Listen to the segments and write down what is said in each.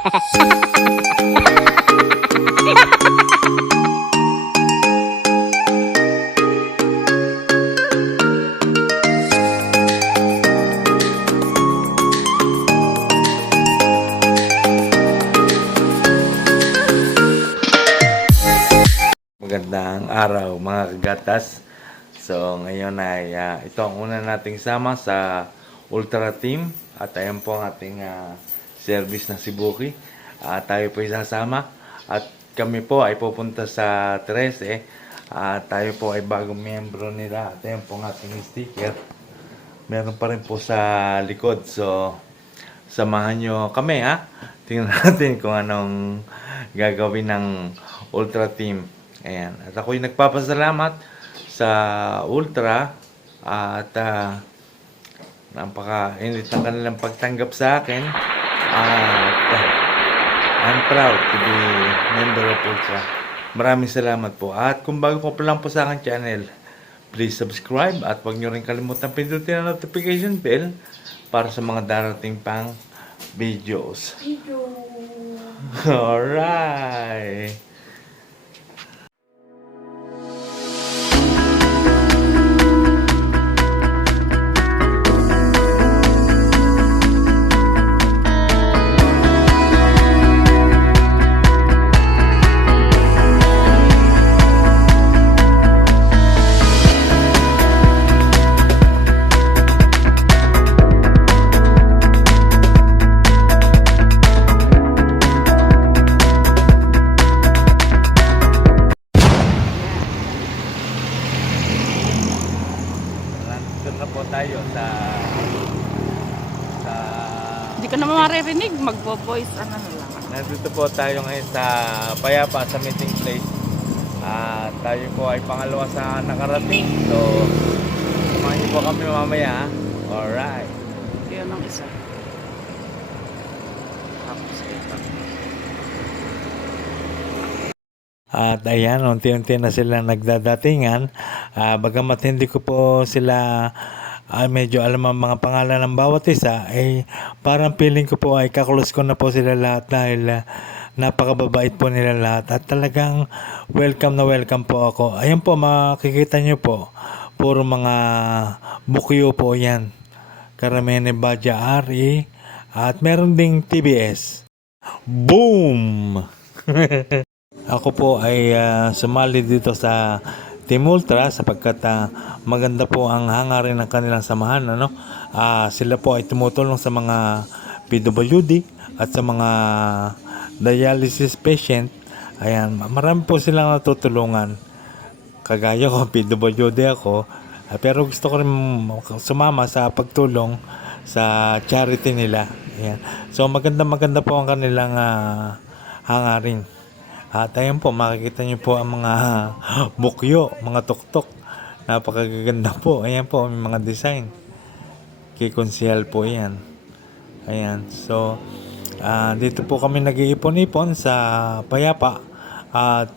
Magandang araw mga kagatas. So ngayon ay ito ang una nating sama sa Ultra Team. At ayan po ang ating service na si Buki. Tayo po isasama. At kami po ay pupunta sa 13. Tayo po ay bagong miyembro nila. At ayan po ang ating sticker. Meron pa rin po sa likod. So samahan nyo kami ha. Tingnan natin kung anong gagawin ng Ultra Team. Ayan. At ako'y nagpapasalamat sa Ultra at napaka-init ng kanilang pagtanggap sa akin. At I'm proud to be member of Ultra. Maraming salamat po. At kung bago ko pa lang po sa aking channel, please subscribe at huwag nyo rin kalimutan pindutin ang notification bell para sa mga darating pang videos. Alright! Tayo sa hindi ka naman maririnig, magbo-voice ano na lang. Nandito po tayo ngayon sa Payapa sa meeting place. Tayo po ay pangalawa sa nakarating. So samahan niyo po kami mamaya. Alright. Yun ang isa. Tapos ito. At ayan, unti-unti na sila nagdadatingan. Bagamat hindi ko po sila medyo alam ang mga pangalan ng bawat isa, parang feeling ko po ay kaklose ko na po sila lahat dahil napakababait po nila lahat at talagang welcome na welcome po ako. Ayan po, makikita nyo po, puro mga bukyo po yan. Karamihan ni Badya RE at meron ding TBS. Boom! Ako po ay sumali dito sa Team Ultra sapagkat maganda po ang hangarin ng kanilang samahan. Sila po ay tumutulong sa mga PWD at sa mga dialysis patient. Ayan, marami po silang natutulungan. Kagaya ko, PWD ako. Pero gusto ko rin sumama sa pagtulong sa charity nila. Ayan. So maganda po ang kanilang hangarin. At ayan po, makikita nyo po ang mga bukyo, mga tuktok. Napakaganda po. Ayan po, may mga design. Kay Konsehal po yan. Ayan. So, dito po kami nag-iipon-ipon sa Payapa. At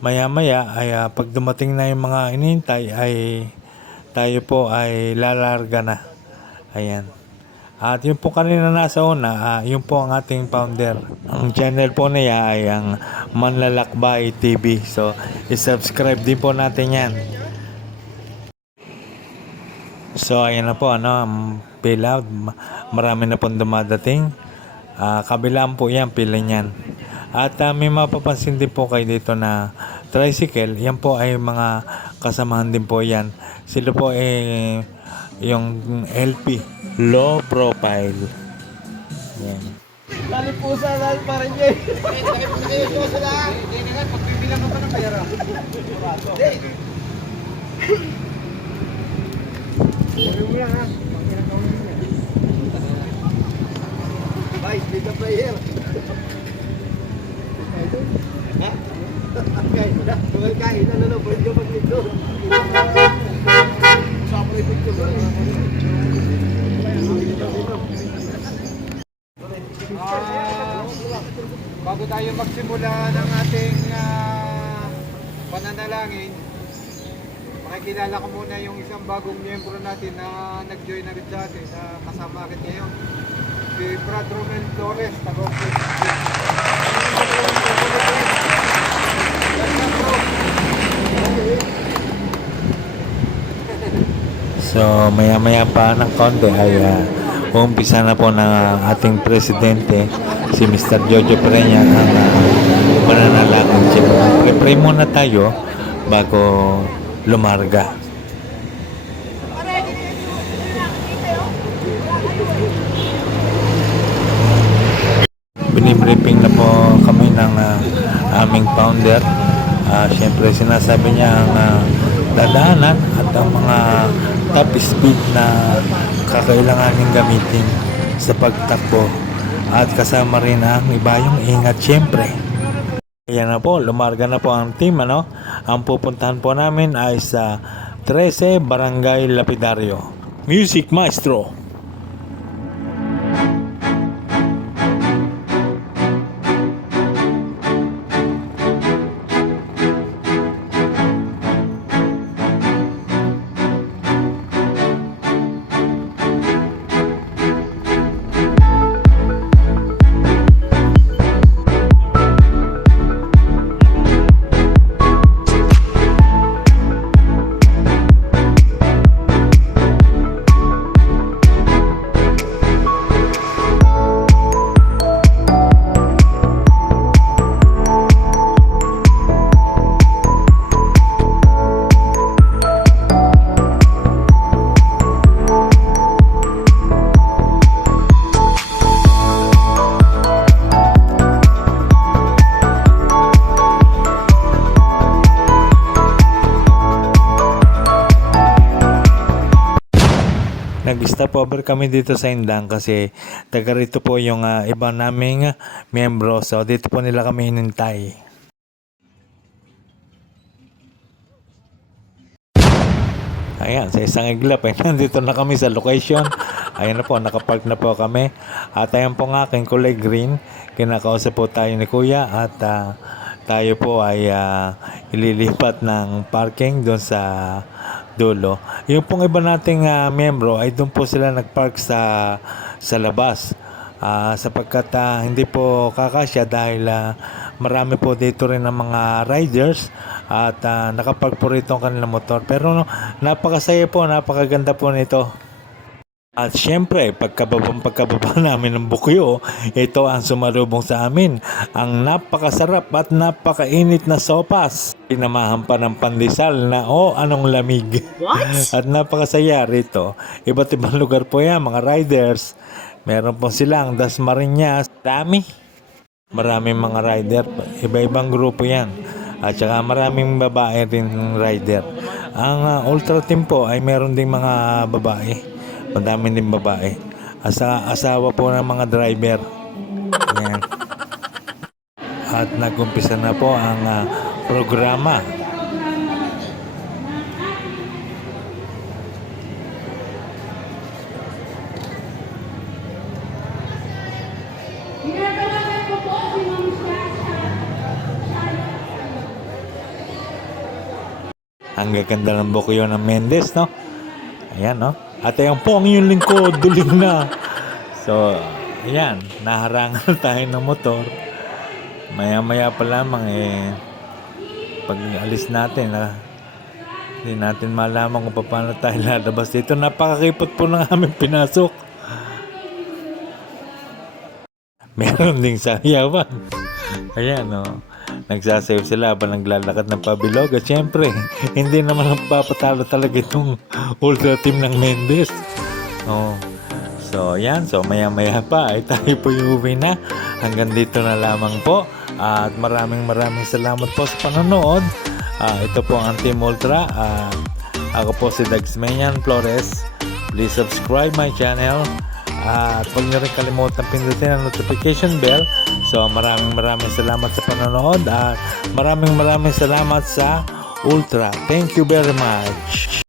maya-maya, ay pag dumating na yung mga inintay, ay tayo po ay lalarga na. Ayan. At yun po kanina nasa una, yun po ang ating founder. Ang channel po niya ay ang Manlalakbay TV. So, i-subscribe din po natin yan. So, ayan na po, fill out. Marami na pong dumadating. Kabilaan po yan, pila niyan. At may mapapansin din po kayo dito na tricycle. Yan po ay mga kasamahan din po yan. Sila po ay yung LP. Low profile. Yan. Dali po sa dali pa rin yun. Dali po sa dali. Hindi nga, pagbibilang ka pa ng pera. Sabi mo lang ha. Bye, speed the player. Ha? Kain na. Tumal kain na. Ano, pwede ka mag-lito. Sapa rin picture. Bago tayo magsimula ng ating pananalangin, makikilala ko muna yung isang bagong miyembro natin na nag-join na rin sa atin, kasama akin ngayon. Si Brad Romel Torres, taga-Oakland. So maya-maya pa ng konti ay umpisa na po ng ating presidente si Mr. Jojo Pereña ang pananalangin. Siyempre, pray muna tayo bago lumarga. Binibriefing na po kami ng aming founder. Siyempre sinasabi niya ang dadaanan at ang mga top speed na kakailanganin gamitin sa pagtakbo at kasama rin ang ibayong ingat siyempre. Kaya na po, lumarga na po ang team, ano? Ang pupuntahan po namin ay sa 13 Barangay Lapidario. Music Maestro. Nag-stop over kami dito sa Indang kasi taga rito po yung iba naming miyembro. So dito po nila kami inintay. Ayan, sa isang iglap ay nandito na kami sa location. Ayan na po, nakapark na po kami. At ayan po ng aking kulay green. Kinakausap po tayo ni Kuya at tayo po ay ililipat ng parking doon sa dulo. Yung pong iba nating miyembro ay doon po sila nagpark sa labas. Sapagkat hindi po kakasya dahil marami po dito rin ng mga riders at nakapark po rito ang kanilang motor. Pero napakasaya po, napakaganda po nito. At syempre, pagkababa namin ng Bukyo, ito ang sumarubong sa amin. Ang napakasarap at napakainit na sopas. Pinamahan pa ng pandesal na anong lamig. What? At napakasaya rito. Iba't ibang lugar po yan, mga riders. Meron po silang Dasmariñas. Dami. Maraming mga rider. Iba-ibang grupo yan. At saka maraming babae rin rider. Ang ultra team po ay meron ding mga babae. Madami din babae. Asawa po ng mga driver. Ayan. At nag-umpisa na po ang programa. Ang gaganda ng Bukyo ng Mendez, no? Ayan, no? At ayan po ang inyong lingkod, duling na. So, ayan, naharangan tayo ng motor. Maya-maya pa lamang pag alis natin, hindi natin malaman kung paano tayo lalabas dito. Napakakipot po ng aming pinasok. Meron ding sayawan. Ayan, no? Nagsasayaw sila habang naglalakad ng pabilog. At syempre, hindi naman nagpapatalo talaga itong ultra team ng Mendez. So, yan. So, maya-maya pa ay tayo po uuwi na. Hanggang dito na lamang po. At maraming salamat po sa panonood. Ito po ang Team Ultra. Ako po si Dagsmanian Flores. Please subscribe my channel. At huwag nyo rin kalimutan pindutin ang notification bell. So maraming salamat sa panonood at maraming salamat sa Ultra. Thank you very much.